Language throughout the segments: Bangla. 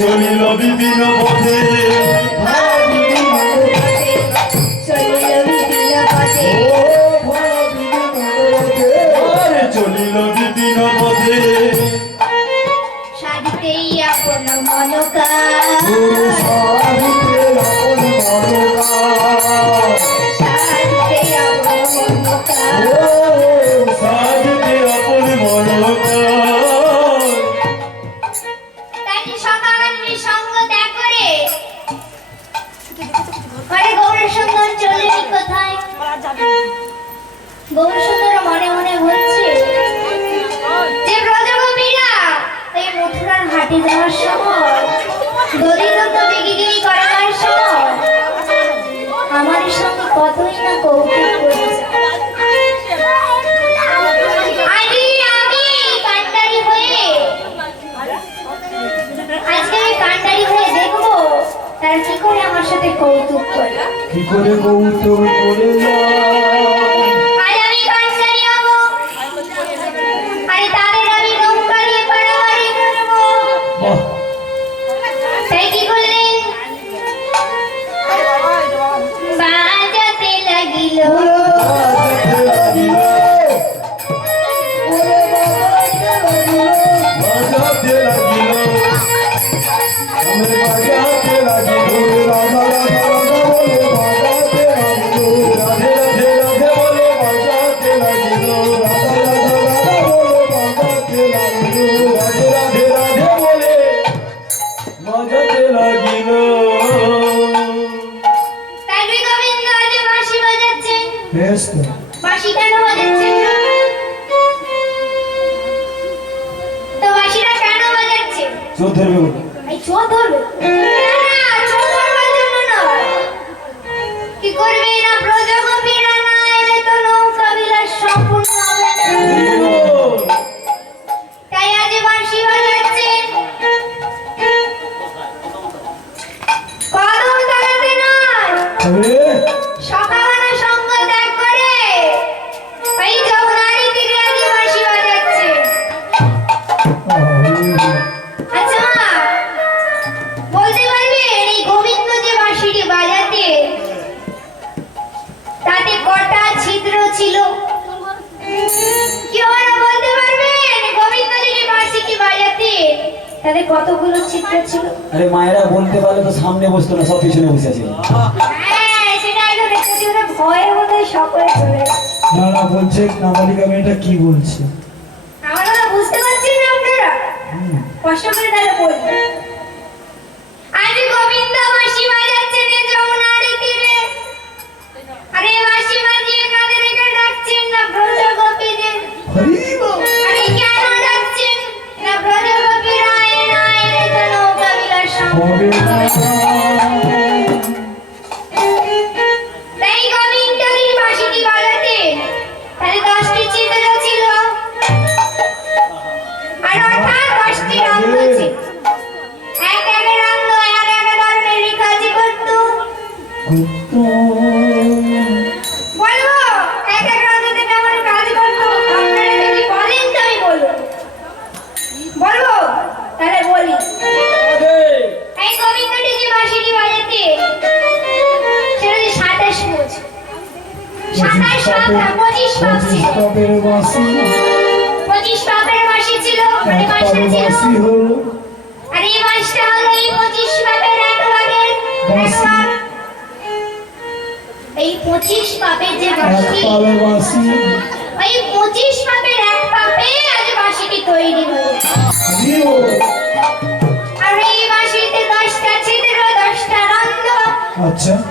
Que mi love be no body. কৌতুক করে। কি করে কৌতুক করে না? চোর ধরবে চোর ধরবে? তাহলে কতগুলো চিত্র ছিল? আরে মায়েরা বলতে পারলে তো সামনে বসতো না সব পিছনে বসে আছে। হ্যাঁ, সেটাই তো দেখতেছি ওরা ভয়ে বোধহয় সকলে চলে না না বলছে নাবালিকা মেয়েটা কি বলছে? আমার বুঝতে পারছেন না আপনারা। কষ্ট করে তাহলে বলবেন। আজ গোবিন্দ মাসি বাজাচ্ছেন এই যমুনার তীরে। আরে মাসি মাঝি আমাদের এখানে ডাকছেন না ব্রজ Oh, my God. 그렇죠?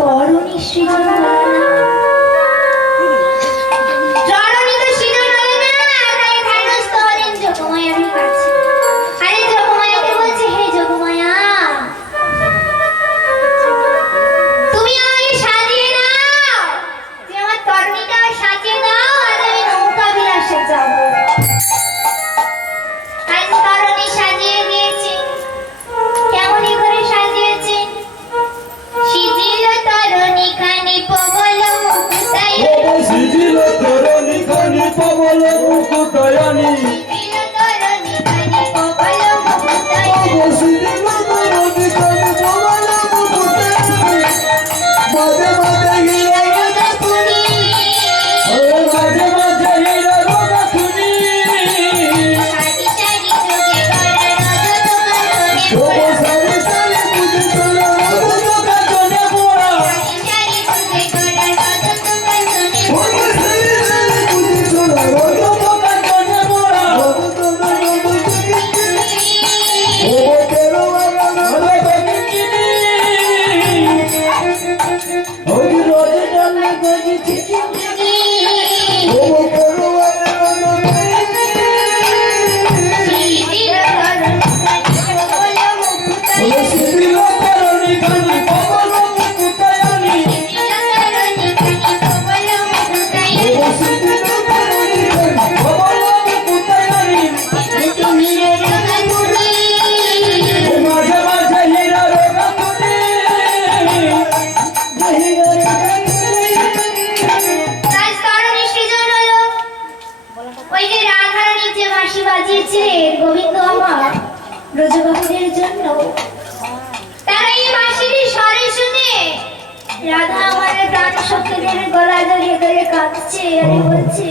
তরুণী সৃজন ചതിച്ച് അനുഭവിച്ച്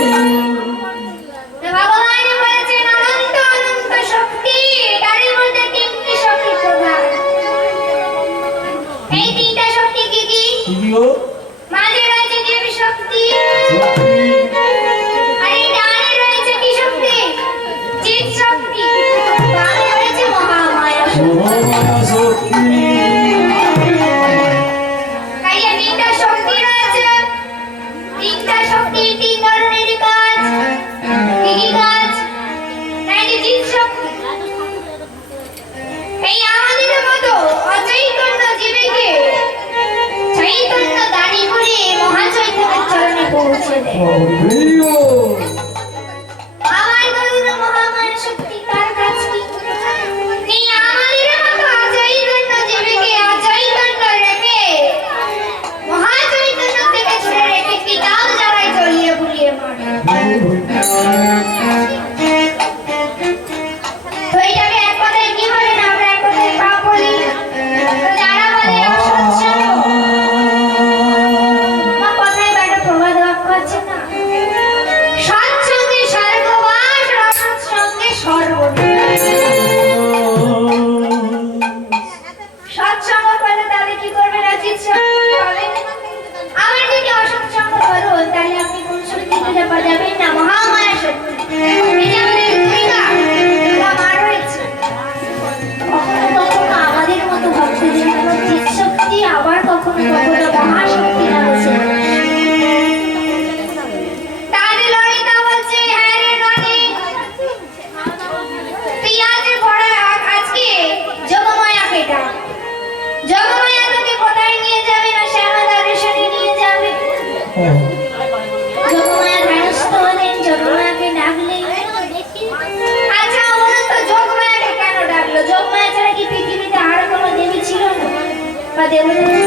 শক্তিও মাঝে মাঝে দেবী শক্তি। Oh. জগমায়া তোকে কোথায় নিয়ে যাবে না শ্যামা তাকে সাথে নিয়ে যাবে। জগমায়া ধ্যানস্থ হলেন জগমায়াকে ডাকলেন আচ্ছা ওরা তো জগমায়াকে কেন ডাকলো? জগমায়া ছাড়া কি পৃথিবীতে আর কোনো দেবী ছিল না? বা দেবতা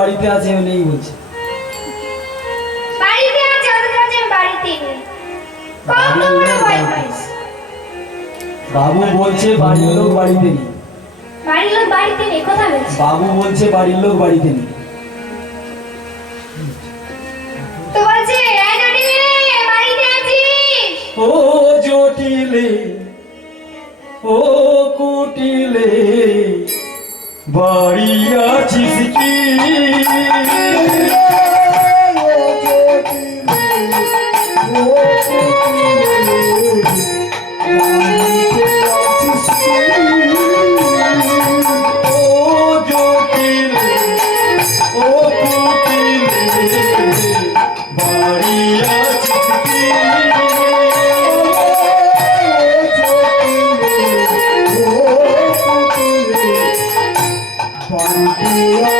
বাড়িতে আছে ও বলছে। বাড়িতে আছে ওদের কাছে আমি বাড়িতে নেই। কত বড় ভয় পাইস বাবু বলছে বাড়ির লোক বাড়িতে নেই। বাড়ির লোক বাড়িতে নেই কথা বলছে। বাবু বলছে বাড়ির লোক বাড়িতে নেই। তো বলছে এই জটিলে বাড়িতে আছিস? ও জটিলে ও Bariya çizgi. Yeah.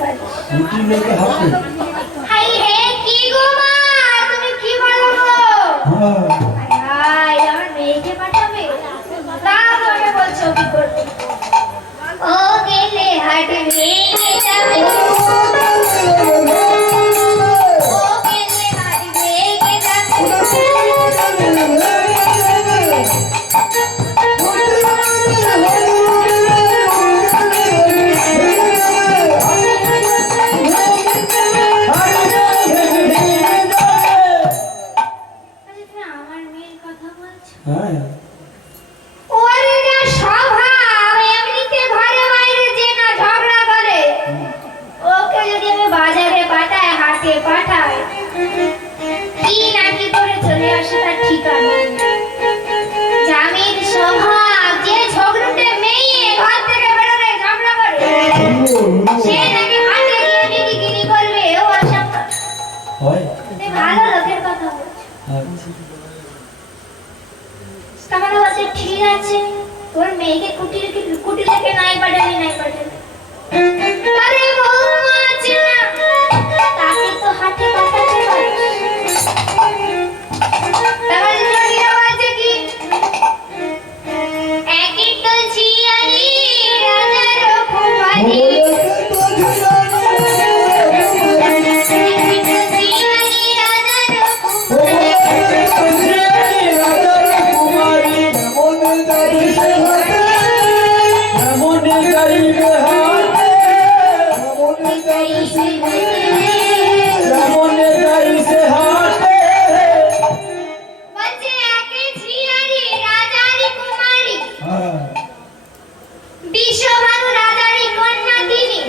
রুটি মেখে হাতে হাই হে কি গো মা? তুমি কি বলো হ্যাঁ। ঠিক আছে তোর মেয়েকে কুটির কুটির থেকে নাই পাঠালি নাই পাঠালি